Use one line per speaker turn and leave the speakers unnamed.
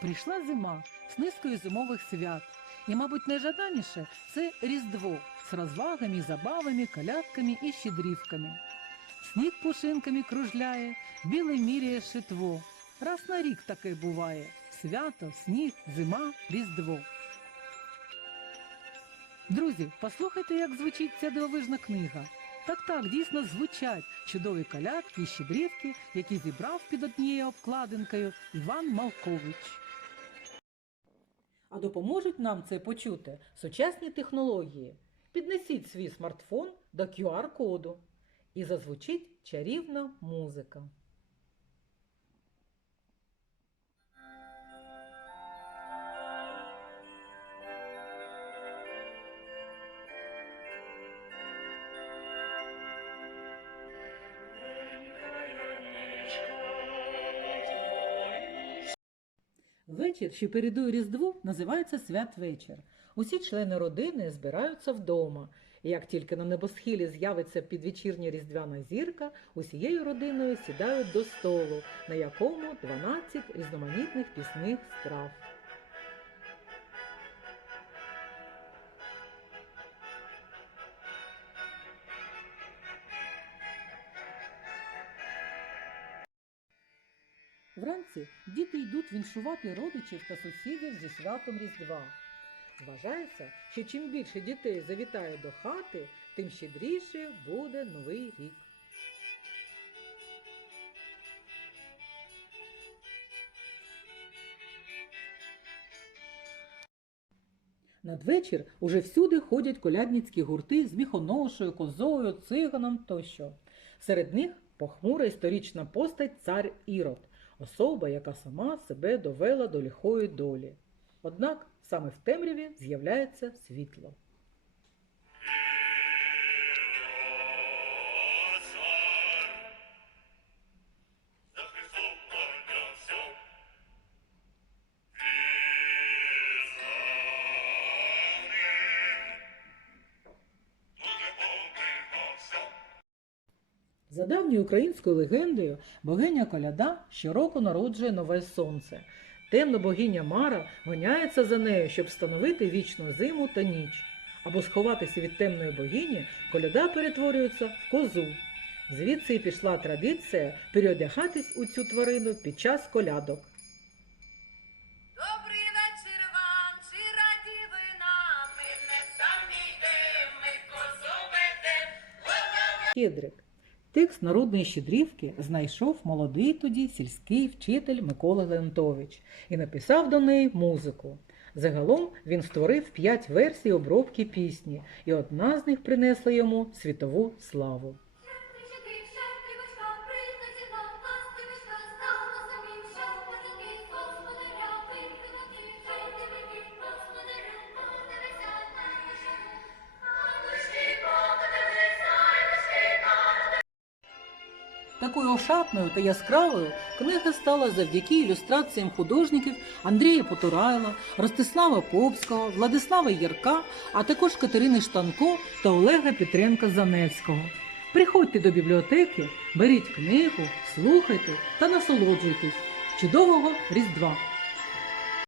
Прийшла зима з низкою зимових свят. І, мабуть, найжаданіше це Різдво з розвагами, забавами, колядками і щедрівками. Сніг пушинками кружляє, біле міряє шитво. Раз на рік таке буває. Свято, сніг, зима, Різдво. Друзі, послухайте, як звучить ця дивовижна книга. Так так, дійсно звучать чудові колядки і щедрівки, які зібрав під однією обкладинкою Іван Малкович. А допоможуть нам це почути сучасні технології. Піднесіть свій смартфон до QR-коду і зазвучить чарівна музика. Вечір, що передує Різдву, називається святвечір. Усі члени родини збираються вдома. І як тільки на небосхилі з'явиться підвечірня різдвяна зірка, усією родиною сідають до столу, на якому 12 різноманітних пісних страв. Вранці діти йдуть віншувати родичів та сусідів зі святом Різдва. Вважається, що чим більше дітей завітає до хати, тим щедріше буде новий рік. Надвечір уже всюди ходять колядницькі гурти з міхоношою, козою, циганом тощо. Серед них похмура історична постать цар Ірод, особа, яка сама себе довела до ліхої долі. Однак саме в темряві з'являється світло.
За
давньою українською легендою, богиня Коляда щороку народжує нове сонце. Темна богиня Мара гоняється за нею, щоб встановити вічну зиму та ніч. Або сховатися від темної богині, коляда перетворюється в козу. Звідси і пішла традиція переодягатись у цю тварину під час колядок.
Добрий
Текст народної щедрівки знайшов молодий тоді сільський вчитель Микола Леонтович і написав до неї музику. Загалом він створив п'ять версій обробки пісні, і одна з них принесла йому світову славу. Такою ошатною та яскравою книга стала завдяки ілюстраціям художників Андрія Потурайла, Ростислава Попського, Владислава Ярка, а також Катерини Штанко та Олега Петренка Заневського. Приходьте до бібліотеки, беріть книгу, слухайте та насолоджуйтесь. Чудового Різдва!